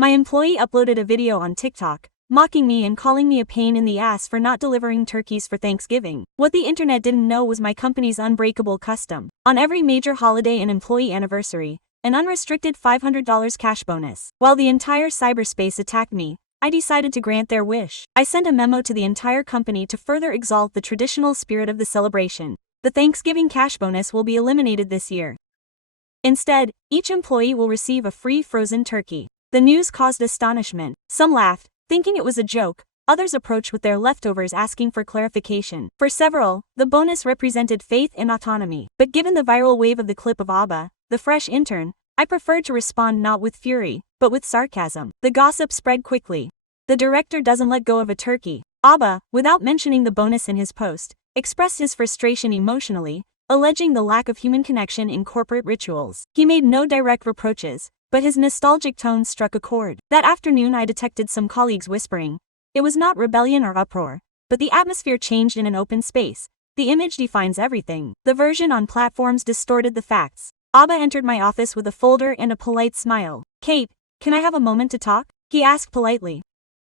My employee uploaded a video on TikTok, mocking me and calling me a pain in the ass for not delivering turkeys for Thanksgiving. What the internet didn't know was my company's unbreakable custom. On every major holiday and employee anniversary, an unrestricted $500 cash bonus. While the entire cyberspace attacked me, I decided to grant their wish. I sent a memo to the entire company to further exalt the traditional spirit of the celebration. The Thanksgiving cash bonus will be eliminated this year. Instead, each employee will receive a free frozen turkey. The news caused astonishment. Some laughed, thinking it was a joke. Others approached with their leftovers asking for clarification. For several, the bonus represented faith and autonomy. But given the viral wave of the clip of Abba, the fresh intern, I preferred to respond not with fury, but with sarcasm. The gossip spread quickly. The director doesn't let go of a turkey. Abba, without mentioning the bonus in his post, expressed his frustration emotionally, alleging the lack of human connection in corporate rituals. He made no direct reproaches, but his nostalgic tone struck a chord. That afternoon I detected some colleagues whispering. It was not rebellion or uproar, but the atmosphere changed in an open space. The image defines everything. The version on platforms distorted the facts. Abba entered my office with a folder and a polite smile. "Kate, can I have a moment to talk?" he asked politely.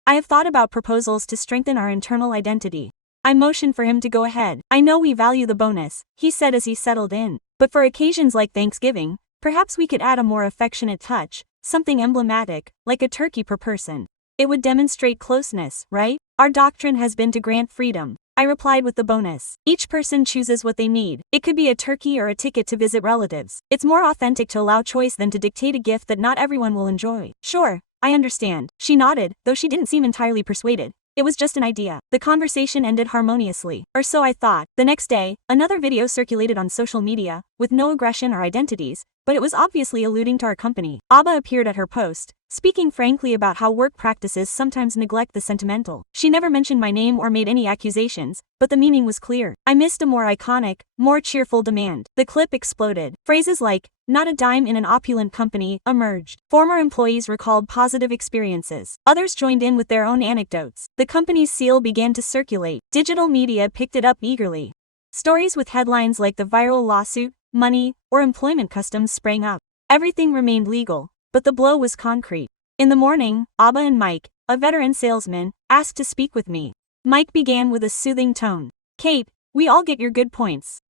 "I have thought about proposals to strengthen our internal identity." I motioned for him to go ahead. "I know we value the bonus," he said as he settled in. "But for occasions like Thanksgiving, perhaps we could add a more affectionate touch, something emblematic, like a turkey per person. It would demonstrate closeness, right? Our doctrine has been to grant freedom." I replied with the bonus. Each person chooses what they need. It could be a turkey or a ticket to visit relatives. It's more authentic to allow choice than to dictate a gift that not everyone will enjoy. "Sure, I understand." She nodded, though she didn't seem entirely persuaded. It was just an idea. The conversation ended harmoniously. Or so I thought. The next day, another video circulated on social media, with no aggression or identities, but it was obviously alluding to our company. Abba appeared at her post, speaking frankly about how work practices sometimes neglect the sentimental. She never mentioned my name or made any accusations, but the meaning was clear. I missed a more iconic, more cheerful demand. The clip exploded. Phrases like, "not a dime in an opulent company," emerged. Former employees recalled positive experiences. Others joined in with their own anecdotes. The company's seal began to circulate. Digital media picked it up eagerly. Stories with headlines like "the viral lawsuit," "money," or "employment customs" sprang up. Everything remained legal, but the blow was concrete. In the morning, Abba and Mike, a veteran salesman, asked to speak with me. Mike began with a soothing tone. "Kate, we all get your good points.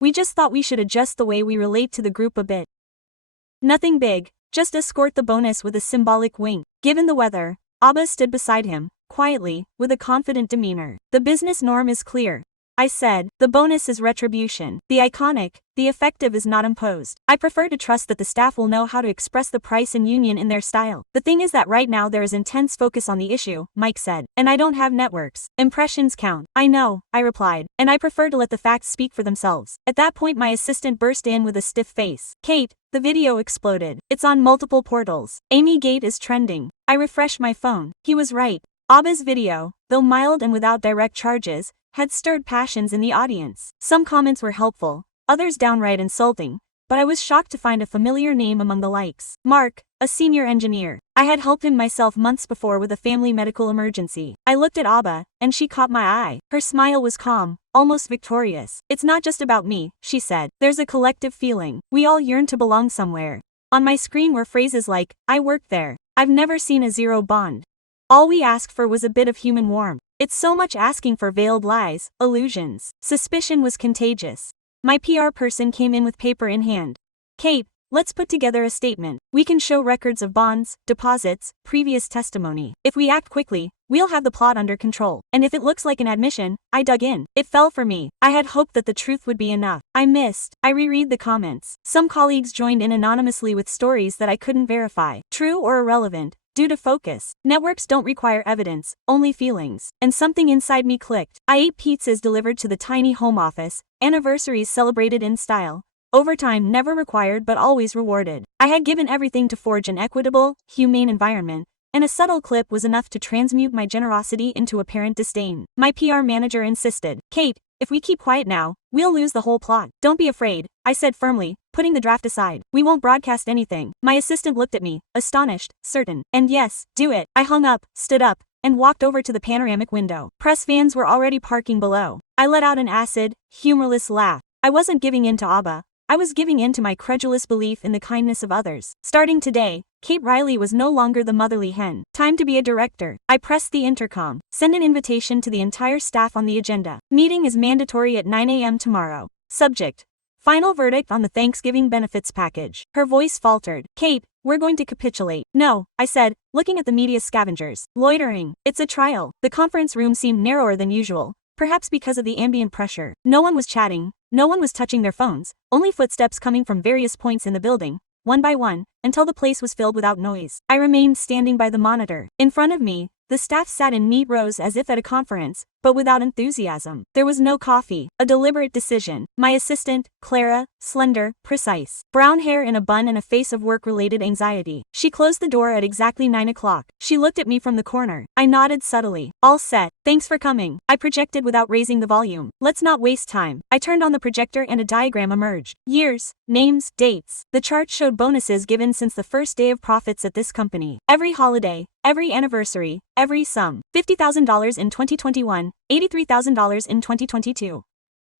We just thought we should adjust the way we relate to the group a bit. Nothing big, just escort the bonus with a symbolic wink." Given the weather, Abba stood beside him, quietly, with a confident demeanor. "The business norm is clear," I said. "The bonus is retribution. The iconic, the effective is not imposed. I prefer to trust that the staff will know how to express the price and union in their style. The thing is that right now there is intense focus on the issue," Mike said. "And I don't have networks. Impressions count." "I know," I replied, "and I prefer to let the facts speak for themselves." At that point my assistant burst in with a stiff face. "Kate, the video exploded. It's on multiple portals. Amy Gate is trending." I refreshed my phone. He was right. Abba's video, though mild and without direct charges, had stirred passions in the audience. Some comments were helpful, others downright insulting, but I was shocked to find a familiar name among the likes. Mark, a senior engineer. I had helped him myself months before with a family medical emergency. I looked at Abba, and she caught my eye. Her smile was calm, almost victorious. "It's not just about me," she said. "There's a collective feeling. We all yearn to belong somewhere." On my screen were phrases like, "I worked there. I've never seen a zero bond. All we asked for was a bit of human warmth." It's so much asking for veiled lies, illusions. Suspicion was contagious. My PR person came in with paper in hand. "Kate, let's put together a statement. We can show records of bonds, deposits, previous testimony. If we act quickly, we'll have the plot under control. And if it looks like an admission," I dug in. It fell for me. I had hoped that the truth would be enough. I reread the comments. Some colleagues joined in anonymously with stories that I couldn't verify, true or irrelevant, due to focus. Networks don't require evidence, only feelings. And something inside me clicked. I ate pizzas delivered to the tiny home office, anniversaries celebrated in style, overtime never required but always rewarded. I had given everything to forge an equitable, humane environment, and a subtle clip was enough to transmute my generosity into apparent disdain. My PR manager insisted. "Kate, if we keep quiet now, we'll lose the whole plot." "Don't be afraid," I said firmly, putting the draft aside. "We won't broadcast anything." My assistant looked at me, astonished, certain. "And yes, do it." I hung up, stood up, and walked over to the panoramic window. Press vans were already parking below. I let out an acid, humorless laugh. I wasn't giving in to Abba. I was giving in to my credulous belief in the kindness of others. Starting today, Kate Riley was no longer the motherly hen. Time to be a director. I pressed the intercom. Send an invitation to the entire staff on the agenda. Meeting is mandatory at 9 a.m. tomorrow. Subject: final verdict on the Thanksgiving benefits package. Her voice faltered. Kate, we're going to capitulate. No, I said, looking at the media scavengers. Loitering. It's a trial. The conference room seemed narrower than usual, perhaps because of the ambient pressure. No one was chatting. No one was touching their phones. Only footsteps coming from various points in the building, one by one, until the place was filled without noise. I remained standing by the monitor. In front of me, the staff sat in neat rows as if at a conference, but without enthusiasm. There was no coffee. A deliberate decision. My assistant, Clara, slender, precise, brown hair in a bun and a face of work-related anxiety. She closed the door at exactly 9 o'clock. She looked at me from the corner. I nodded subtly. All set. Thanks for coming. I projected without raising the volume. Let's not waste time. I turned on the projector and a diagram emerged. Years, names, dates. The chart showed bonuses given since the first day of profits at this company. Every holiday, every anniversary, every sum. $50,000 in 2021, $83,000 in 2022.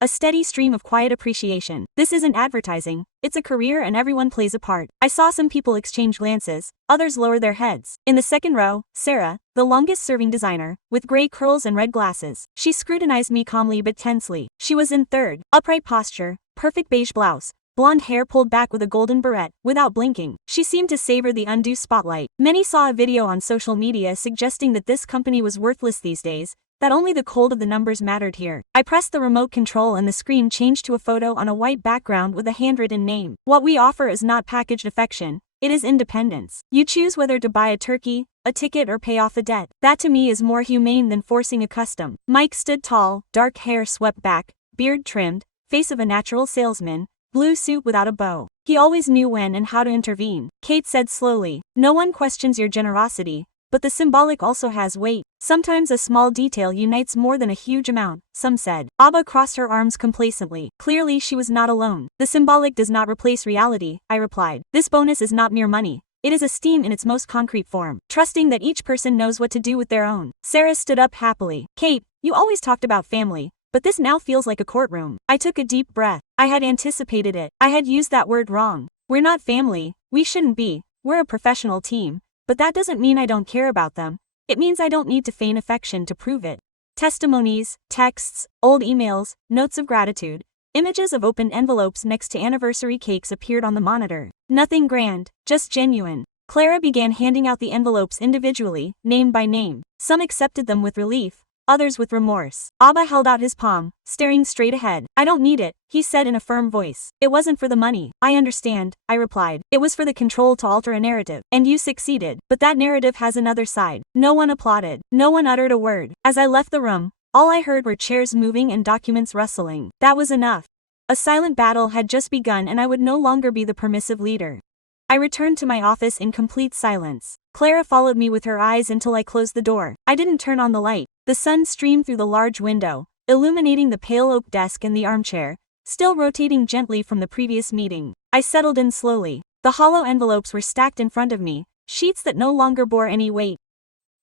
A steady stream of quiet appreciation. This isn't advertising, it's a career and everyone plays a part. I saw some people exchange glances, others lower their heads. In the second row, Sarah, the longest-serving designer, with gray curls and red glasses. She scrutinized me calmly but tensely. She was in third. Upright posture, perfect beige blouse, blonde hair pulled back with a golden barrette. Without blinking, she seemed to savor the undue spotlight. Many saw a video on social media suggesting that this company was worthless these days, that only the cold of the numbers mattered here. I pressed the remote control and the screen changed to a photo on a white background with a handwritten name. What we offer is not packaged affection, it is independence. You choose whether to buy a turkey, a ticket, or pay off a debt. That to me is more humane than forcing a custom. Mike stood tall, dark hair swept back, beard trimmed, face of a natural salesman, blue suit without a bow. He always knew when and how to intervene. Kate said slowly, no one questions your generosity, but the symbolic also has weight. Sometimes a small detail unites more than a huge amount, some said. Abba crossed her arms complacently. Clearly she was not alone. The symbolic does not replace reality, I replied. This bonus is not mere money. It is esteem in its most concrete form, trusting that each person knows what to do with their own. Sarah stood up happily. Kate, you always talked about family, but this now feels like a courtroom. I took a deep breath. I had anticipated it. I had used that word wrong. We're not family. We shouldn't be. We're a professional team. But that doesn't mean I don't care about them. It means I don't need to feign affection to prove it. Testimonies, texts, old emails, notes of gratitude, images of opened envelopes next to anniversary cakes appeared on the monitor. Nothing grand, just genuine. Clara began handing out the envelopes individually, name by name. Some accepted them with relief, others with remorse. Abba held out his palm, staring straight ahead. I don't need it, he said in a firm voice. It wasn't for the money. I understand, I replied. It was for the control to alter a narrative. And you succeeded. But that narrative has another side. No one applauded. No one uttered a word. As I left the room, all I heard were chairs moving and documents rustling. That was enough. A silent battle had just begun and I would no longer be the permissive leader. I returned to my office in complete silence. Clara followed me with her eyes until I closed the door. I didn't turn on the light. The sun streamed through the large window, illuminating the pale oak desk and the armchair, still rotating gently from the previous meeting. I settled in slowly. The hollow envelopes were stacked in front of me, sheets that no longer bore any weight.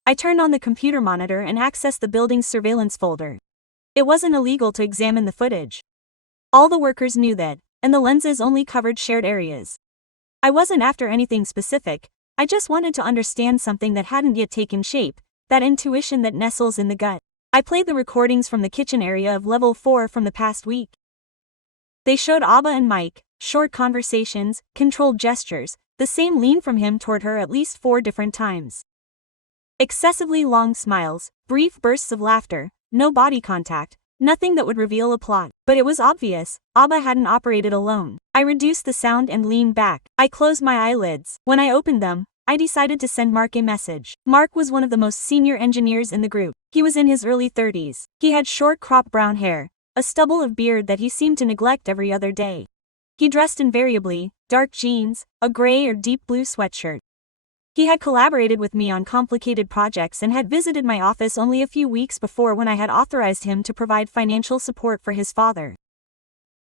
I turned on the computer monitor and accessed the building's surveillance folder. It wasn't illegal to examine the footage. All the workers knew that, and the lenses only covered shared areas. I wasn't after anything specific, I just wanted to understand something that hadn't yet taken shape, that intuition that nestles in the gut. I played the recordings from the kitchen area of level 4 from the past week. They showed Abba and Mike, short conversations, controlled gestures, the same lean from him toward her at least 4 different times. Excessively long smiles, brief bursts of laughter, no body contact, nothing that would reveal a plot. But it was obvious, Abba hadn't operated alone. I reduced the sound and leaned back. I closed my eyelids. When I opened them, I decided to send Mark a message. Mark was one of the most senior engineers in the group. He was in his early 30s. He had short cropped brown hair, a stubble of beard that he seemed to neglect every other day. He dressed invariably, dark jeans, a gray or deep blue sweatshirt. He had collaborated with me on complicated projects and had visited my office only a few weeks before when I had authorized him to provide financial support for his father.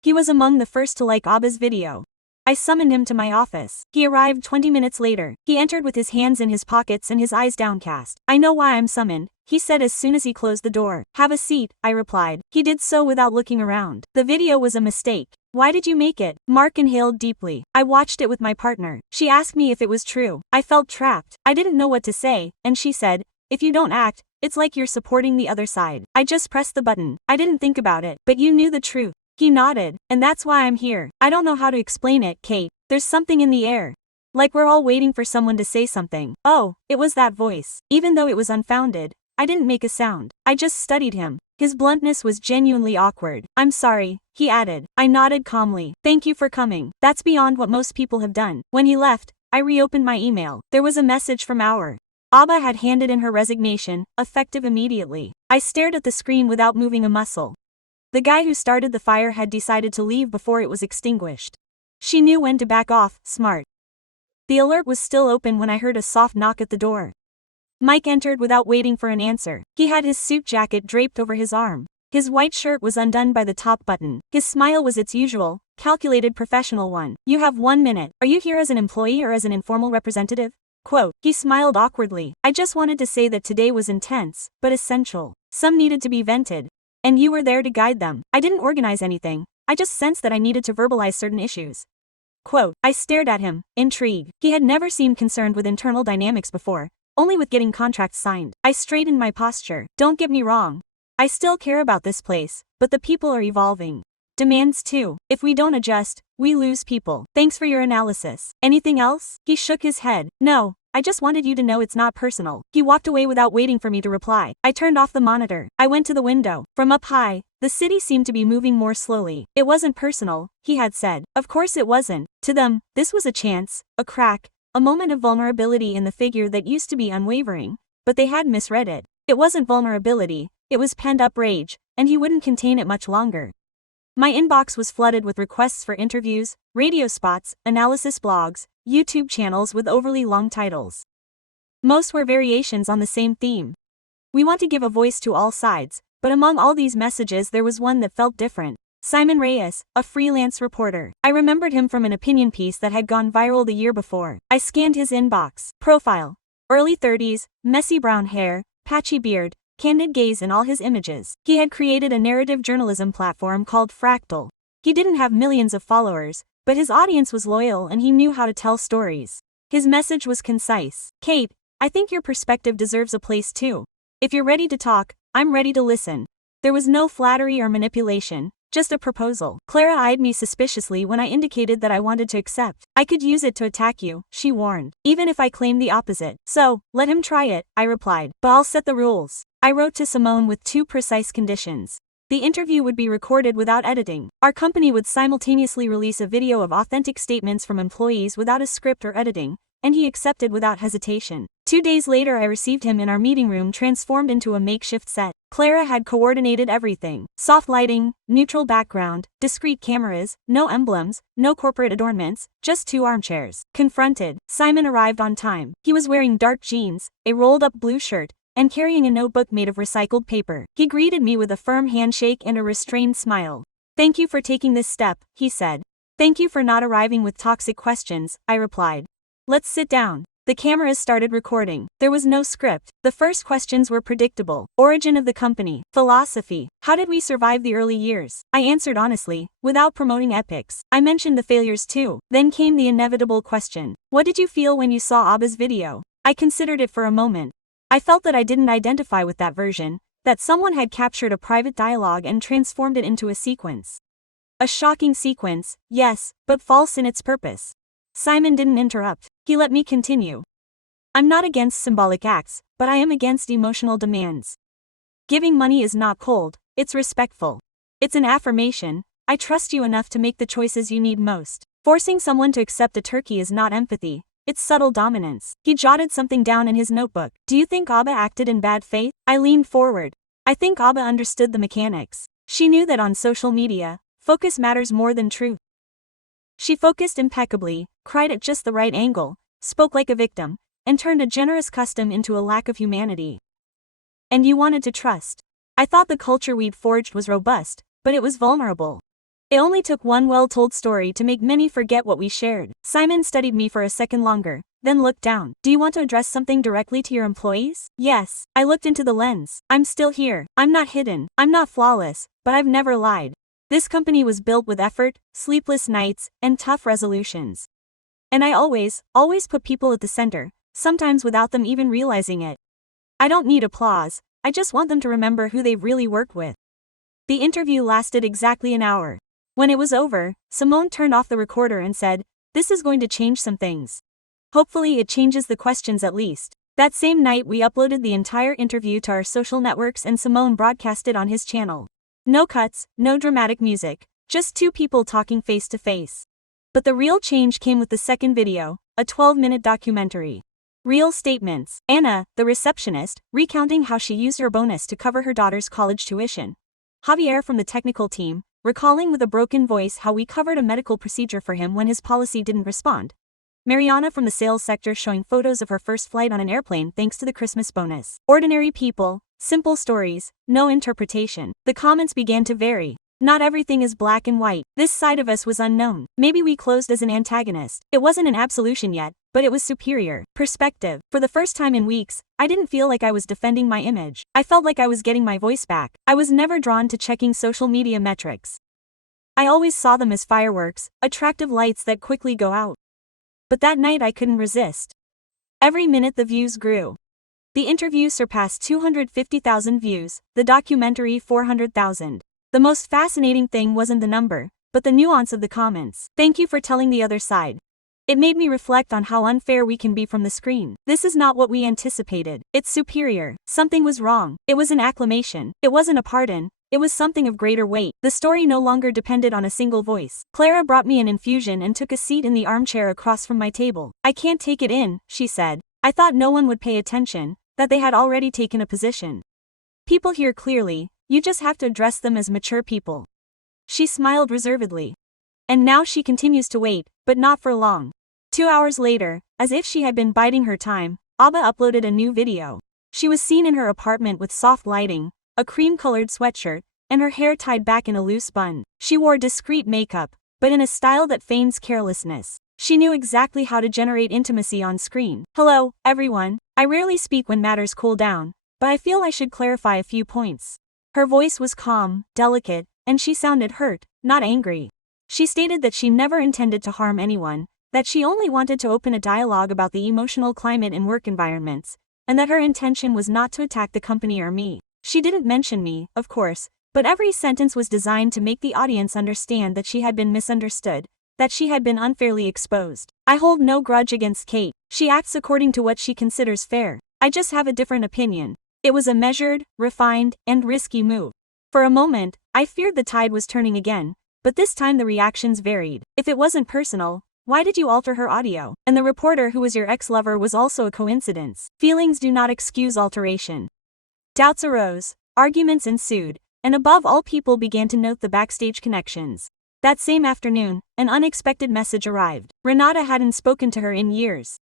He was among the first to like Abba's video. I summoned him to my office. He arrived 20 minutes later. He entered with his hands in his pockets and his eyes downcast. I know why I'm summoned, he said as soon as he closed the door. Have a seat, I replied. He did so without looking around. The video was a mistake. Why did you make it? Mark inhaled deeply. I watched it with my partner. She asked me if it was true. I felt trapped. I didn't know what to say, and she said, if you don't act, it's like you're supporting the other side. I just pressed the button. I didn't think about it. But you knew the truth. He nodded. And that's why I'm here. I don't know how to explain it, Kate. There's something in the air. Like we're all waiting for someone to say something. Oh, it was that voice. Even though it was unfounded, I didn't make a sound. I just studied him. His bluntness was genuinely awkward. I'm sorry, he added. I nodded calmly. Thank you for coming. That's beyond what most people have done. When he left, I reopened my email. There was a message from our Abba had handed in her resignation, effective immediately. I stared at the screen without moving a muscle. The guy who started the fire had decided to leave before it was extinguished. She knew when to back off, smart. The alert was still open when I heard a soft knock at the door. Mike entered without waiting for an answer. He had his suit jacket draped over his arm. His white shirt was undone by the top button. His smile was its usual, calculated professional one. You have 1 minute. Are you here as an employee or as an informal representative? Quote. He smiled awkwardly. I just wanted to say that today was intense, but essential. Some needed to be vented. And you were there to guide them. I didn't organize anything. I just sensed that I needed to verbalize certain issues. Quote. I stared at him, intrigued. He had never seemed concerned with internal dynamics before, only with getting contracts signed. I straightened my posture. Don't get me wrong. I still care about this place, but the people are evolving. Demands too. If we don't adjust, we lose people. Thanks for your analysis. Anything else? He shook his head. No, I just wanted you to know it's not personal. He walked away without waiting for me to reply. I turned off the monitor. I went to the window. From up high, the city seemed to be moving more slowly. It wasn't personal, he had said. Of course it wasn't. To them, this was a chance, a crack, a moment of vulnerability in the figure that used to be unwavering, but they had misread it. It wasn't vulnerability, it was pent-up rage, and he wouldn't contain it much longer. My inbox was flooded with requests for interviews, radio spots, analysis blogs, YouTube channels with overly long titles. Most were variations on the same theme. We want to give a voice to all sides, but among all these messages there was one that felt different. Simon Reyes, a freelance reporter. I remembered him from an opinion piece that had gone viral the year before. I scanned his inbox. Profile. Early 30s, messy brown hair, patchy beard, candid gaze in all his images. He had created a narrative journalism platform called Fractal. He didn't have millions of followers, but his audience was loyal and he knew how to tell stories. His message was concise. Kate, I think your perspective deserves a place too. If you're ready to talk, I'm ready to listen. There was no flattery or manipulation, just a proposal. Clara eyed me suspiciously when I indicated that I wanted to accept. I could use it to attack you, she warned, even if I claimed the opposite. So, let him try it, I replied. But I'll set the rules. I wrote to Simone with 2 precise conditions. The interview would be recorded without editing. Our company would simultaneously release a video of authentic statements from employees without a script or editing, and he accepted without hesitation. 2 days later I received him in our meeting room transformed into a makeshift set. Clara had coordinated everything. Soft lighting, neutral background, discreet cameras, no emblems, no corporate adornments, just 2 armchairs. Confronted, Simon arrived on time. He was wearing dark jeans, a rolled-up blue shirt, and carrying a notebook made of recycled paper. He greeted me with a firm handshake and a restrained smile. Thank you for taking this step, he said. Thank you for not arriving with toxic questions, I replied. Let's sit down. The cameras started recording. There was no script. The first questions were predictable. Origin of the company. Philosophy. How did we survive the early years? I answered honestly, without promoting epics. I mentioned the failures too. Then came the inevitable question. What did you feel when you saw Abba's video? I considered it for a moment. I felt that I didn't identify with that version, that someone had captured a private dialogue and transformed it into a sequence. A shocking sequence, yes, but false in its purpose. Simon didn't interrupt. He let me continue. I'm not against symbolic acts, but I am against emotional demands. Giving money is not cold, it's respectful. It's an affirmation, I trust you enough to make the choices you need most. Forcing someone to accept a turkey is not empathy. It's subtle dominance. He jotted something down in his notebook. Do you think Abba acted in bad faith? I leaned forward. I think Abba understood the mechanics. She knew that on social media, focus matters more than truth. She focused impeccably, cried at just the right angle, spoke like a victim, and turned a generous custom into a lack of humanity. And you wanted to trust. I thought the culture we'd forged was robust, but it was vulnerable. It only took one well-told story to make many forget what we shared. Simon studied me for a second longer, then looked down. Do you want to address something directly to your employees? Yes. I looked into the lens. I'm still here. I'm not hidden. I'm not flawless, but I've never lied. This company was built with effort, sleepless nights, and tough resolutions. And I always put people at the center, sometimes without them even realizing it. I don't need applause, I just want them to remember who they've really worked with. The interview lasted exactly an hour. When it was over, Simone turned off the recorder and said, "This is going to change some things. Hopefully it changes the questions at least." That same night we uploaded the entire interview to our social networks and Simone broadcast it on his channel. No cuts, no dramatic music, just two people talking face to face. But the real change came with the second video, a 12-minute documentary. Real statements. Anna, the receptionist, recounting how she used her bonus to cover her daughter's college tuition. Javier from the technical team, recalling with a broken voice how we covered a medical procedure for him when his policy didn't respond. Mariana from the sales sector showing photos of her first flight on an airplane thanks to the Christmas bonus. Ordinary people, simple stories, no interpretation. The comments began to vary. Not everything is black and white. This side of us was unknown. Maybe we closed as an antagonist. It wasn't an absolution yet, but it was superior. Perspective. For the first time in weeks, I didn't feel like I was defending my image. I felt like I was getting my voice back. I was never drawn to checking social media metrics. I always saw them as fireworks, attractive lights that quickly go out. But that night I couldn't resist. Every minute the views grew. The interview surpassed 250,000 views, the documentary 400,000. The most fascinating thing wasn't the number, but the nuance of the comments. "Thank you for telling the other side. It made me reflect on how unfair we can be from the screen. This is not what we anticipated. It's superior. Something was wrong." It was an acclamation. It wasn't a pardon. It was something of greater weight. The story no longer depended on a single voice. Clara brought me an infusion and took a seat in the armchair across from my table. "I can't take it in," she said. "I thought no one would pay attention, that they had already taken a position. People hear clearly, you just have to address them as mature people." She smiled reservedly. And now she continues to wait, but not for long. 2 hours later, as if she had been biding her time, Abba uploaded a new video. She was seen in her apartment with soft lighting, a cream-colored sweatshirt, and her hair tied back in a loose bun. She wore discreet makeup, but in a style that feigns carelessness. She knew exactly how to generate intimacy on screen. "Hello, everyone. I rarely speak when matters cool down, but I feel I should clarify a few points." Her voice was calm, delicate, and she sounded hurt, not angry. She stated that she never intended to harm anyone, that she only wanted to open a dialogue about the emotional climate in work environments, and that her intention was not to attack the company or me. She didn't mention me, of course, but every sentence was designed to make the audience understand that she had been misunderstood, that she had been unfairly exposed. I hold no grudge against Kate. She acts according to what she considers fair. I just have a different opinion. It was a measured, refined, and risky move. For a moment, I feared the tide was turning again, but this time the reactions varied. "If it wasn't personal, why did you alter her audio? And the reporter who was your ex-lover was also a coincidence." Feelings do not excuse alteration. Doubts arose, arguments ensued, and above all people began to note the backstage connections. That same afternoon, an unexpected message arrived. Renata hadn't spoken to her in years.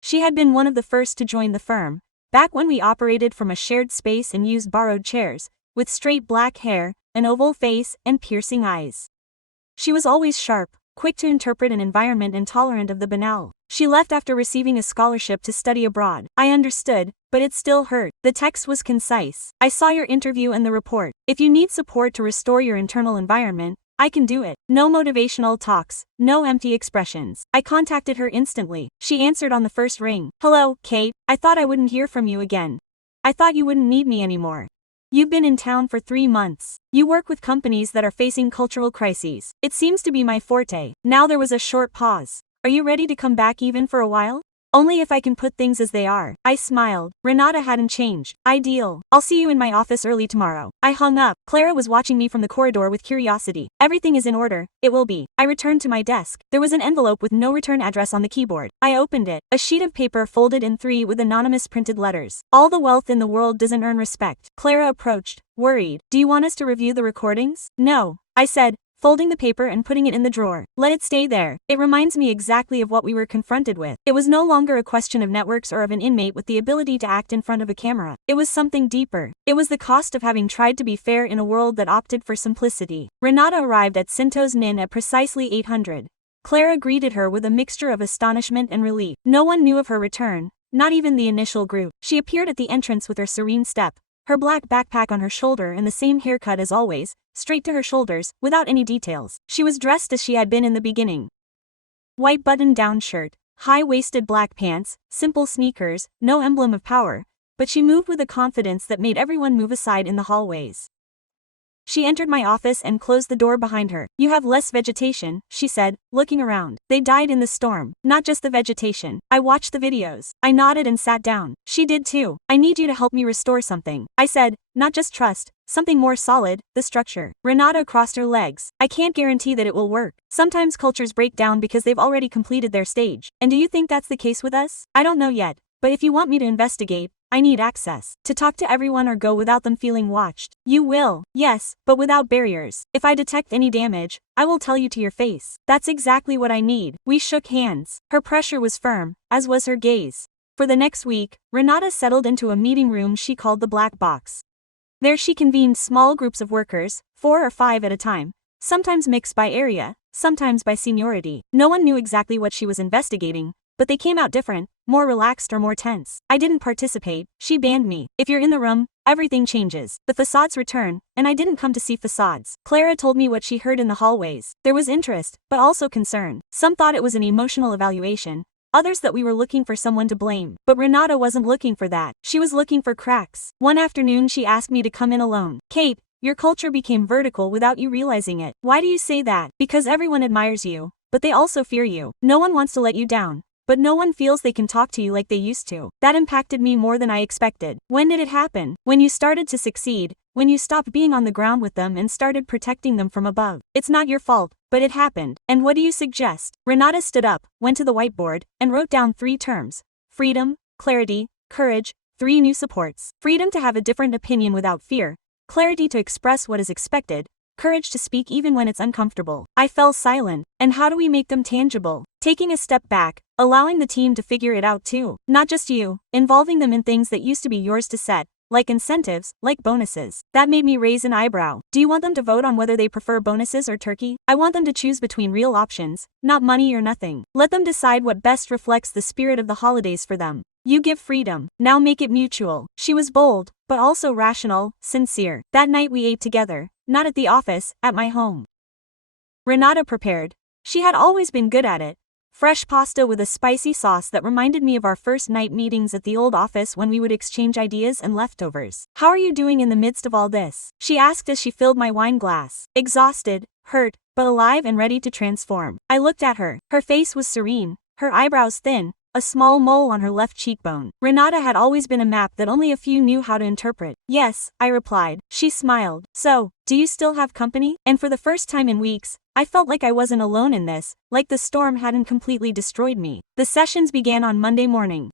She had been one of the first to join the firm, back when we operated from a shared space and used borrowed chairs, with straight black hair, an oval face, and piercing eyes. She was always sharp, quick to interpret an environment and tolerant of the banal. She left after receiving a scholarship to study abroad. I understood, but it still hurt. The text was concise. "I saw your interview and the report. If you need support to restore your internal environment, I can do it. No motivational talks, no empty expressions." I contacted her instantly. She answered on the first ring. "Hello, Kate. I thought I wouldn't hear from you again. I thought you wouldn't need me anymore. You've been in town for 3 months. You work with companies that are facing cultural crises. It seems to be my forte." Now there was a short pause. "Are you ready to come back even for a while?" "Only if I can put things as they are." I smiled. Renata hadn't changed. "Ideal. I'll see you in my office early tomorrow." I hung up. Clara was watching me from the corridor with curiosity. "Everything is in order." "It will be." I returned to my desk. There was an envelope with no return address on the keyboard. I opened it. A sheet of paper folded in 3 with anonymous printed letters. "All the wealth in the world doesn't earn respect." Clara approached, worried. "Do you want us to review the recordings?" "No," I said, folding the paper and putting it in the drawer. "Let it stay there. It reminds me exactly of what we were confronted with." It was no longer a question of networks or of an inmate with the ability to act in front of a camera. It was something deeper. It was the cost of having tried to be fair in a world that opted for simplicity. Renata arrived at Sinto's Inn at precisely 800. Clara greeted her with a mixture of astonishment and relief. No one knew of her return, not even the initial group. She appeared at the entrance with her serene step, her black backpack on her shoulder and the same haircut as always, straight to her shoulders, without any details. She was dressed as she had been in the beginning. White button-down shirt, high-waisted black pants, simple sneakers, no emblem of power, but she moved with a confidence that made everyone move aside in the hallways. She entered my office and closed the door behind her. "You have less vegetation," she said, looking around. "They died in the storm, not just the vegetation." I watched the videos. I nodded and sat down. She did too. "I need you to help me restore something," I said, "not just trust, something more solid, the structure." Renata crossed her legs. "I can't guarantee that it will work. Sometimes cultures break down because they've already completed their stage. And do you think that's the case with us? I don't know yet, but if you want me to investigate, I need access to talk to everyone or go without them feeling watched." "You will." "Yes, but without barriers. If I detect any damage, I will tell you to your face." "That's exactly what I need." We shook hands. Her pressure was firm, as was her gaze. For the next week, Renata settled into a meeting room she called the Black Box. There she convened small groups of workers, 4 or 5 at a time, sometimes mixed by area, sometimes by seniority. No one knew exactly what she was investigating, but they came out different, more relaxed or more tense. I didn't participate, she banned me. If you're in the room, everything changes. The facades return, and I didn't come to see facades. Clara told me what she heard in the hallways. There was interest, but also concern. Some thought it was an emotional evaluation, others that we were looking for someone to blame. But Renata wasn't looking for that. She was looking for cracks. One afternoon she asked me to come in alone. "Kate, your culture became vertical without you realizing it." "Why do you say that?" "Because everyone admires you, but they also fear you. No one wants to let you down, but no one feels they can talk to you like they used to." That impacted me more than I expected. "When did it happen?" "When you started to succeed, when you stopped being on the ground with them and started protecting them from above. It's not your fault, but it happened." "And what do you suggest?" Renata stood up, went to the whiteboard, and wrote down 3 terms: freedom, clarity, courage, 3 new supports. Freedom to have a different opinion without fear, clarity to express what is expected, courage to speak even when it's uncomfortable. I fell silent. "And how do we make them tangible?" "Taking a step back, allowing the team to figure it out too. Not just you, involving them in things that used to be yours to set, like incentives, like bonuses." That made me raise an eyebrow. "Do you want them to vote on whether they prefer bonuses or turkey?" "I want them to choose between real options, not money or nothing. Let them decide what best reflects the spirit of the holidays for them. You give freedom, now make it mutual." She was bold, but also rational, sincere. That night we ate together, not at the office, at my home. Renata prepared. She had always been good at it. Fresh pasta with a spicy sauce that reminded me of our first night meetings at the old office when we would exchange ideas and leftovers. "How are you doing in the midst of all this?" she asked as she filled my wine glass. "Exhausted, hurt, but alive and ready to transform." I looked at her. Her face was serene, her eyebrows thin, a small mole on her left cheekbone. Renata had always been a map that only a few knew how to interpret. "Yes," I replied. She smiled. "So, do you still have company?" And for the first time in weeks, I felt like I wasn't alone in this, like the storm hadn't completely destroyed me. The sessions began on Monday morning.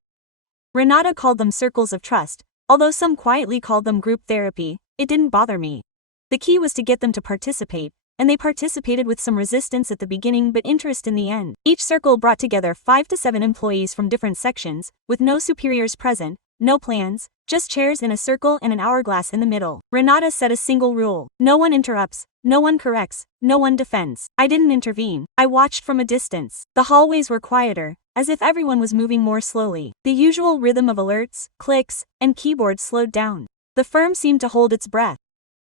Renata called them circles of trust, although some quietly called them group therapy. It didn't bother me. The key was to get them to participate, and they participated with some resistance at the beginning but interest in the end. Each circle brought together 5 to 7 employees from different sections, with no superiors present, no plans, just chairs in a circle and an hourglass in the middle. Renata set a single rule: no one interrupts, no one corrects, no one defends. I didn't intervene. I watched from a distance. The hallways were quieter, as if everyone was moving more slowly. The usual rhythm of alerts, clicks, and keyboards slowed down. The firm seemed to hold its breath.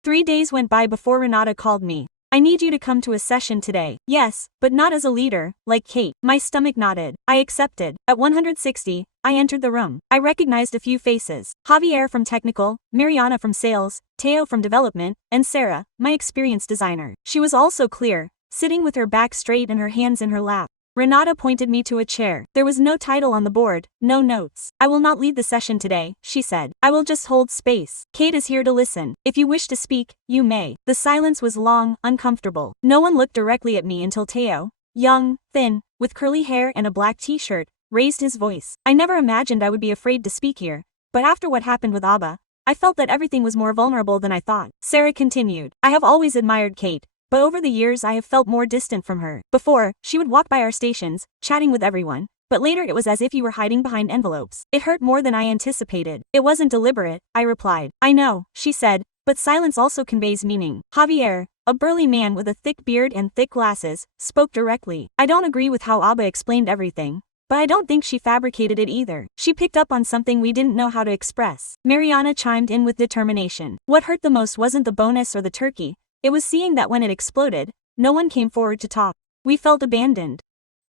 3 days went by before Renata called me. "I need you to come to a session today." "Yes, but not as a leader, like Kate." My stomach nodded. I accepted. At 160, I entered the room. I recognized a few faces. Javier from technical, Mariana from sales, Teo from development, and Sarah, my experienced designer. She was also clear, sitting with her back straight and her hands in her lap. Renata pointed me to a chair. There was no title on the board, no notes. "I will not lead the session today," she said. "I will just hold space. Kate is here to listen. If you wish to speak, you may." The silence was long, uncomfortable. No one looked directly at me until Teo, young, thin, with curly hair and a black t-shirt, raised his voice. "I never imagined I would be afraid to speak here, but after what happened with Abba, I felt that everything was more vulnerable than I thought." Sarah continued. "I have always admired Kate, but over the years I have felt more distant from her. Before, she would walk by our stations, chatting with everyone, but later it was as if you were hiding behind envelopes. It hurt more than I anticipated." "It wasn't deliberate," I replied. "I know," she said, "but silence also conveys meaning." Javier, a burly man with a thick beard and thick glasses, spoke directly. "I don't agree with how Abba explained everything, but I don't think she fabricated it either. She picked up on something we didn't know how to express. Mariana chimed in with determination. What hurt the most wasn't the bonus or the turkey, it was seeing that when it exploded, no one came forward to talk. We felt abandoned.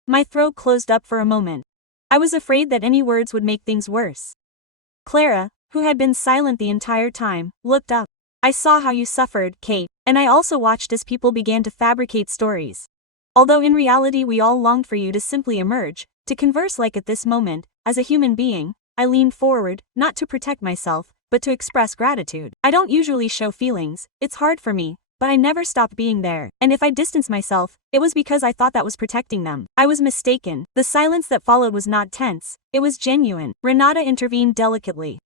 My throat closed up for a moment. I was afraid that any words would make things worse. Clara, who had been silent the entire time, looked up. I saw how you suffered, Kate, and I also watched as people began to fabricate stories. Although in reality we all longed for you to simply emerge, to converse like at this moment, as a human being, I leaned forward, not to protect myself, but to express gratitude. I don't usually show feelings, it's hard for me, but I never stopped being there, and if I distanced myself, it was because I thought that was protecting them. I was mistaken. The silence that followed was not tense, it was genuine. Renata intervened delicately.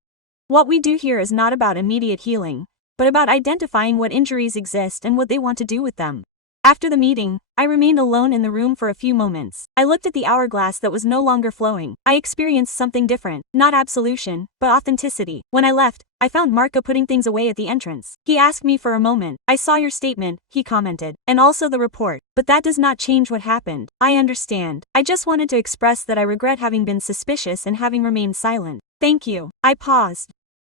What we do here is not about immediate healing, but about identifying what injuries exist and what they want to do with them. After the meeting, I remained alone in the room for a few moments. I looked at the hourglass that was no longer flowing. I experienced something different, not absolution, but authenticity. When I left, I found Marco putting things away at the entrance. He asked me for a moment. I saw your statement, he commented, and also the report, but that does not change what happened. I understand. I just wanted to express that I regret having been suspicious and having remained silent. Thank you. I paused.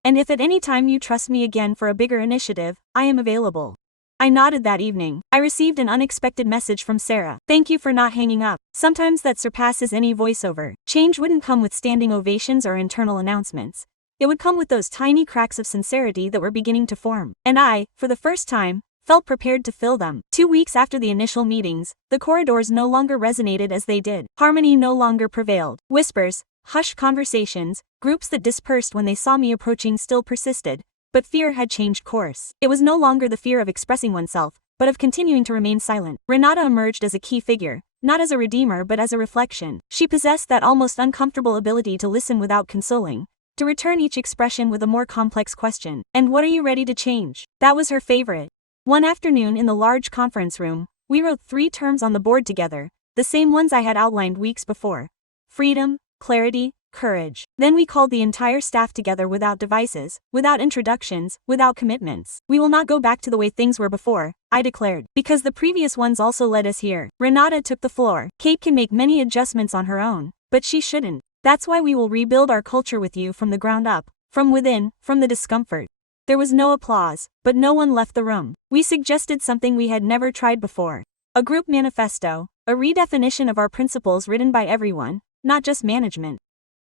And if at any time you trust me again for a bigger initiative, I am available. I nodded that evening. I received an unexpected message from Sarah. Thank you for not hanging up. Sometimes that surpasses any voiceover. Change wouldn't come with standing ovations or internal announcements. It would come with those tiny cracks of sincerity that were beginning to form. And I, for the first time, felt prepared to fill them. 2 weeks after the initial meetings, the corridors no longer resonated as they did. Harmony no longer prevailed. Whispers, hushed conversations, groups that dispersed when they saw me approaching still persisted, but fear had changed course. It was no longer the fear of expressing oneself, but of continuing to remain silent. Renata emerged as a key figure, not as a redeemer but as a reflection. She possessed that almost uncomfortable ability to listen without consoling, to return each expression with a more complex question. And what are you ready to change? That was her favorite. One afternoon in the large conference room, we wrote 3 terms on the board together, the same ones I had outlined weeks before. Freedom, clarity, courage. Then we called the entire staff together without devices, without introductions, without commitments. We will not go back to the way things were before, I declared, because the previous ones also led us here. Renata took the floor. Kate can make many adjustments on her own, but she shouldn't. That's why we will rebuild our culture with you from the ground up, from within, from the discomfort. There was no applause, but no one left the room. We suggested something we had never tried before. A group manifesto, a redefinition of our principles written by everyone, not just management.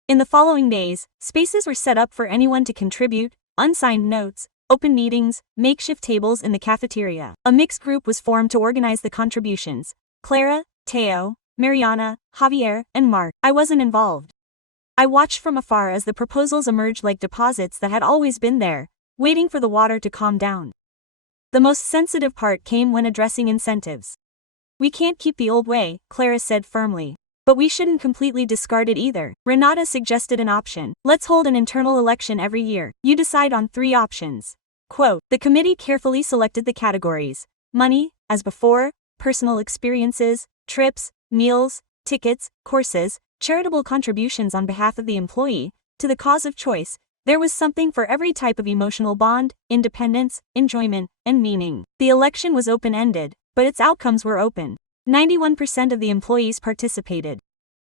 In the following days, spaces were set up for anyone to contribute, unsigned notes, open meetings, makeshift tables in the cafeteria. A mixed group was formed to organize the contributions. Clara, Teo, Mariana, Javier, and Mark. I wasn't involved. I watched from afar as the proposals emerged like deposits that had always been there, waiting for the water to calm down. The most sensitive part came when addressing incentives. We can't keep the old way, Clara said firmly. But we shouldn't completely discard it either. Renata suggested an option. Let's hold an internal election every year. You decide on 3 options. Quote, the committee carefully selected the categories. Money, as before, personal experiences, trips, meals, tickets, courses, charitable contributions on behalf of the employee, to the cause of choice. There was something for every type of emotional bond, independence, enjoyment, and meaning. The election was open-ended, but its outcomes were open. 91% of the employees participated.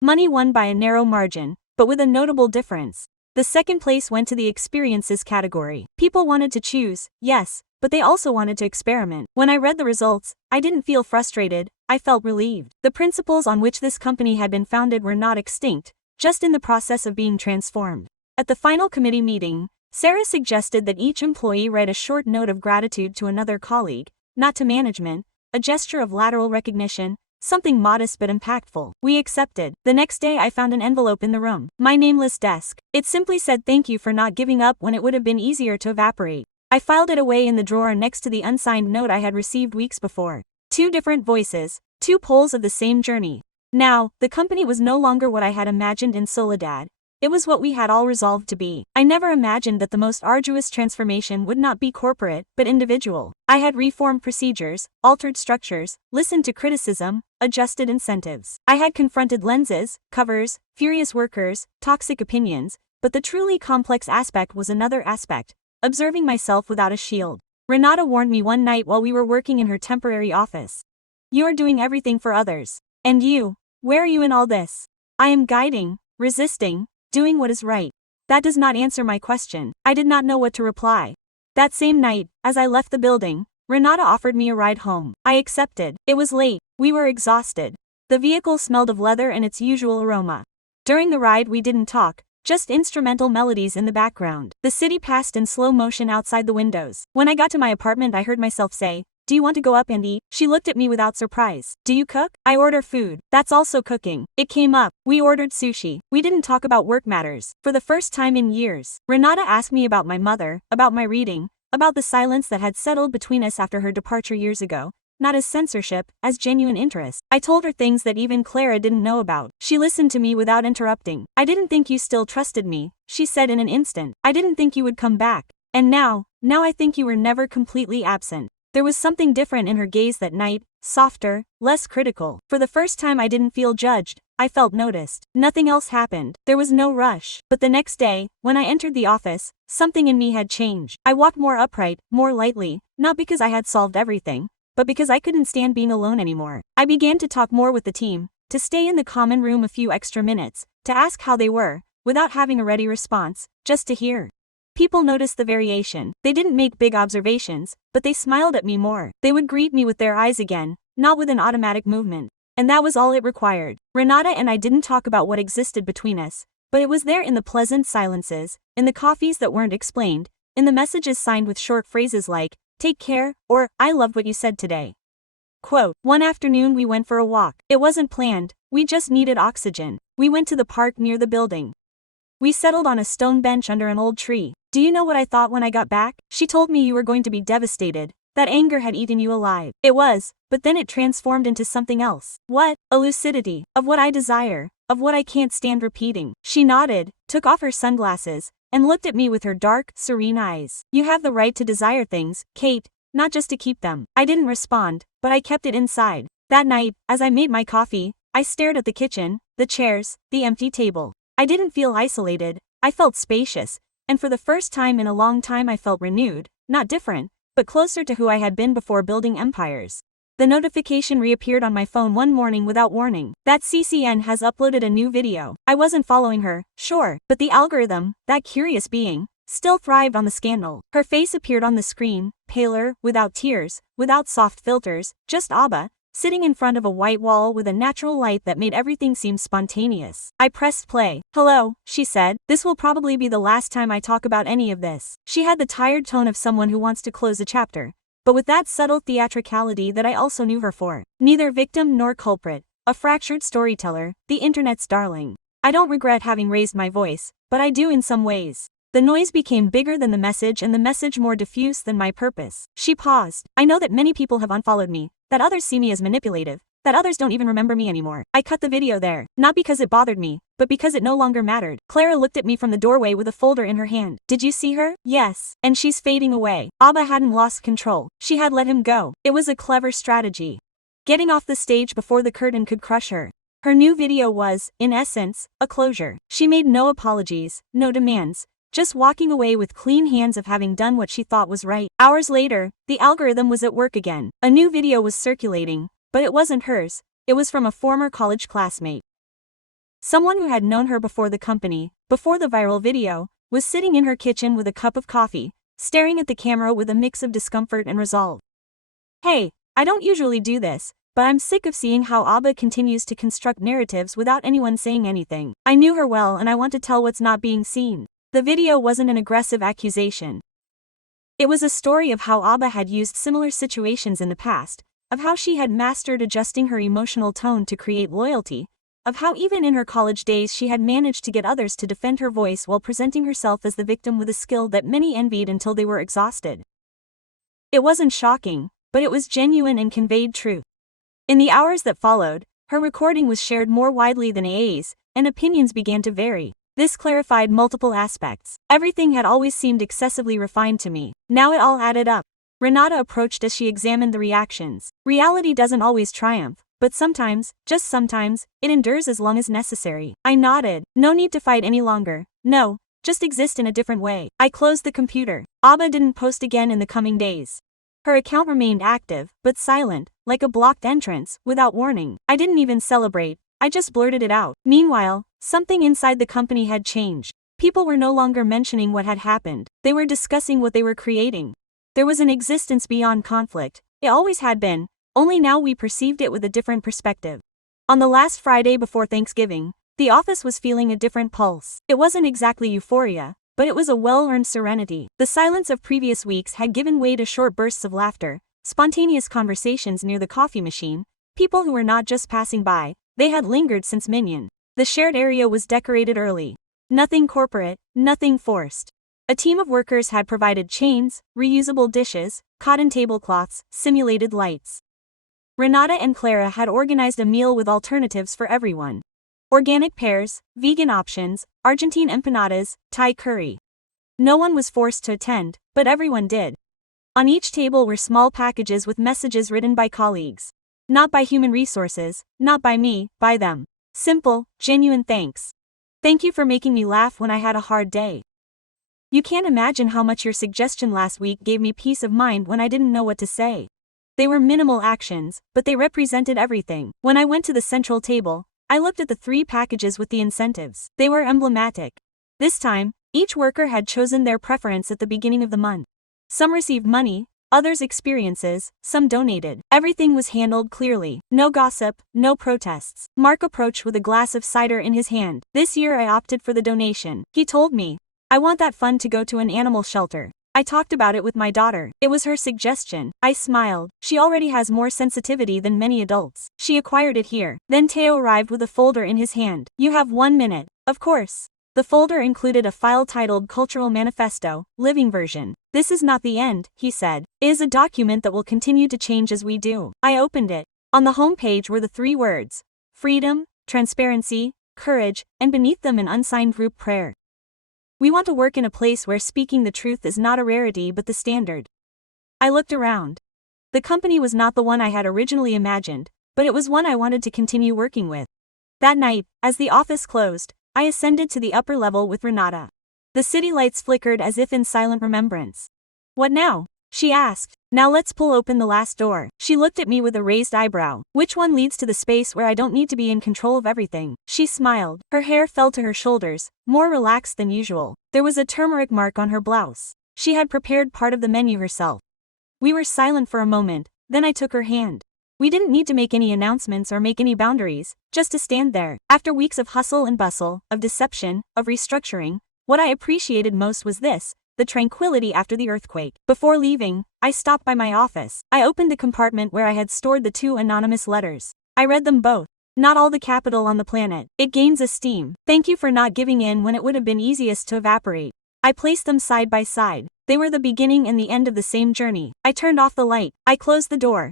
Money won by a narrow margin, but with a notable difference. The second place went to the experiences category. People wanted to choose, yes, but they also wanted to experiment. When I read the results, I didn't feel frustrated, I felt relieved. The principles on which this company had been founded were not extinct, just in the process of being transformed. At the final committee meeting, Sarah suggested that each employee write a short note of gratitude to another colleague, not to management, a gesture of lateral recognition, something modest but impactful. We accepted. The next day I found an envelope in the room. My nameless desk. It simply said thank you for not giving up when it would have been easier to evaporate. I filed it away in the drawer next to the unsigned note I had received weeks before. 2 different voices, 2 poles of the same journey. Now, the company was no longer what I had imagined in Soledad. It was what we had all resolved to be. I never imagined that the most arduous transformation would not be corporate, but individual. I had reformed procedures, altered structures, listened to criticism, adjusted incentives. I had confronted lenses, covers, furious workers, toxic opinions, but the truly complex aspect was another aspect, observing myself without a shield. Renata warned me one night while we were working in her temporary office. You are doing everything for others. And you, where are you in all this? I am guiding, resisting, doing what is right. That does not answer my question. I did not know what to reply. That same night, as I left the building, Renata offered me a ride home. I accepted. It was late. We were exhausted. The vehicle smelled of leather and its usual aroma. During the ride we didn't talk, just instrumental melodies in the background. The city passed in slow motion outside the windows. When I got to my apartment I heard myself say, "Do you want to go up and eat?" She looked at me without surprise. "Do you cook?" I order food. That's also cooking. It came up. We ordered sushi. We didn't talk about work matters. For the first time in years, Renata asked me about my mother, about my reading, about the silence that had settled between us after her departure years ago. Not as censorship, as genuine interest. I told her things that even Clara didn't know about. She listened to me without interrupting. "I didn't think you still trusted me," she said in an instant. "I didn't think you would come back. And now I think you were never completely absent." There was something different in her gaze that night, softer, less critical. For the first time I didn't feel judged, I felt noticed. Nothing else happened. There was no rush. But the next day, when I entered the office, something in me had changed. I walked more upright, more lightly, not because I had solved everything, but because I couldn't stand being alone anymore. I began to talk more with the team, to stay in the common room a few extra minutes, to ask how they were, without having a ready response, just to hear. People noticed the variation. They didn't make big observations, but they smiled at me more. They would greet me with their eyes again, not with an automatic movement. And that was all it required. Renata and I didn't talk about what existed between us, but it was there in the pleasant silences, in the coffees that weren't explained, in the messages signed with short phrases like, "Take care," or, "I loved what you said today." Quote, "One afternoon we went for a walk. It wasn't planned, we just needed oxygen. We went to the park near the building. We settled on a stone bench under an old tree. Do you know what I thought when I got back? She told me you were going to be devastated, that anger had eaten you alive. It was, but then it transformed into something else. What? A lucidity, of what I desire, of what I can't stand repeating." She nodded, took off her sunglasses, and looked at me with her dark, serene eyes. "You have the right to desire things, Kate, not just to keep them." I didn't respond, but I kept it inside. That night, as I made my coffee, I stared at the kitchen, the chairs, the empty table. I didn't feel isolated, I felt spacious, and for the first time in a long time I felt renewed, not different, but closer to who I had been before building empires. The notification reappeared on my phone one morning without warning. "That CCN has uploaded a new video." I wasn't following her, sure, but the algorithm, that curious being, still thrived on the scandal. Her face appeared on the screen, paler, without tears, without soft filters, just Abba, sitting in front of a white wall with a natural light that made everything seem spontaneous. I pressed play. "Hello," she said. "This will probably be the last time I talk about any of this." She had the tired tone of someone who wants to close a chapter, but with that subtle theatricality that I also knew her for. Neither victim nor culprit, a fractured storyteller, the internet's darling. I don't regret having raised my voice, but I do in some ways. The noise became bigger than the message and the message more diffuse than my purpose. She paused. "I know that many people have unfollowed me, that others see me as manipulative, that others don't even remember me anymore." I cut the video there, not because it bothered me, but because it no longer mattered. Clara looked at me from the doorway with a folder in her hand. "Did you see her?" "Yes. And she's fading away." Abba hadn't lost control. She had let him go. It was a clever strategy. Getting off the stage before the curtain could crush her. Her new video was, in essence, a closure. She made no apologies, no demands, just walking away with clean hands of having done what she thought was right. Hours later, the algorithm was at work again. A new video was circulating, but it wasn't hers, it was from a former college classmate. Someone who had known her before the company, before the viral video, was sitting in her kitchen with a cup of coffee, staring at the camera with a mix of discomfort and resolve. "Hey, I don't usually do this, but I'm sick of seeing how Abba continues to construct narratives without anyone saying anything. I knew her well and I want to tell what's not being seen." The video wasn't an aggressive accusation. It was a story of how Abba had used similar situations in the past, of how she had mastered adjusting her emotional tone to create loyalty, of how even in her college days she had managed to get others to defend her voice while presenting herself as the victim with a skill that many envied until they were exhausted. It wasn't shocking, but it was genuine and conveyed truth. In the hours that followed, her recording was shared more widely than AA's, and opinions began to vary. This clarified multiple aspects. Everything had always seemed excessively refined to me. Now it all added up. Renata approached as she examined the reactions. Reality doesn't always triumph, but sometimes, just sometimes, it endures as long as necessary. I nodded. No need to fight any longer. No, just exist in a different way. I closed the computer. Abba didn't post again in the coming days. Her account remained active, but silent, like a blocked entrance, without warning. I didn't even celebrate. I just blurted it out. Meanwhile, something inside the company had changed. People were no longer mentioning what had happened. They were discussing what they were creating. There was an existence beyond conflict. It always had been, only now we perceived it with a different perspective. On the last Friday before Thanksgiving, the office was feeling a different pulse. It wasn't exactly euphoria, but it was a well-earned serenity. The silence of previous weeks had given way to short bursts of laughter, spontaneous conversations near the coffee machine, people who were not just passing by, they had lingered since Minion. The shared area was decorated early. Nothing corporate, nothing forced. A team of workers had provided chains, reusable dishes, cotton tablecloths, simulated lights. Renata and Clara had organized a meal with alternatives for everyone. Organic pears, vegan options, Argentine empanadas, Thai curry. No one was forced to attend, but everyone did. On each table were small packages with messages written by colleagues. Not by human resources, not by me, by them. Simple, genuine thanks. Thank you for making me laugh when I had a hard day. You can't imagine how much your suggestion last week gave me peace of mind when I didn't know what to say. They were minimal actions, but they represented everything. When I went to the central table, I looked at the 3 packages with the incentives. They were emblematic. This time, each worker had chosen their preference at the beginning of the month. Some received money, others experiences, some donated. Everything was handled clearly. No gossip, no protests. Mark approached with a glass of cider in his hand. This year I opted for the donation. He told me, I want that fund to go to an animal shelter. I talked about it with my daughter. It was her suggestion. I smiled. She already has more sensitivity than many adults. She acquired it here. Then Teo arrived with a folder in his hand. You have 1 minute. Of course. The folder included a file titled Cultural Manifesto, Living Version. This is not the end, he said. It is a document that will continue to change as we do. I opened it. On the home page were the 3 words: freedom, transparency, courage, and beneath them an unsigned group prayer. We want to work in a place where speaking the truth is not a rarity but the standard. I looked around. The company was not the one I had originally imagined, but it was one I wanted to continue working with. That night, as the office closed, I ascended to the upper level with Renata. The city lights flickered as if in silent remembrance. What now? She asked. Now let's pull open the last door. She looked at me with a raised eyebrow. Which one leads to the space where I don't need to be in control of everything? She smiled. Her hair fell to her shoulders, more relaxed than usual. There was a turmeric mark on her blouse. She had prepared part of the menu herself. We were silent for a moment, then I took her hand. We didn't need to make any announcements or make any boundaries, just to stand there. After weeks of hustle and bustle, of deception, of restructuring, what I appreciated most was this: the tranquility after the earthquake. Before leaving, I stopped by my office. I opened the compartment where I had stored the 2 anonymous letters. I read them both. Not all the capital on the planet. It gains esteem. Thank you for not giving in when it would have been easiest to evaporate. I placed them side by side. They were the beginning and the end of the same journey. I turned off the light. I closed the door.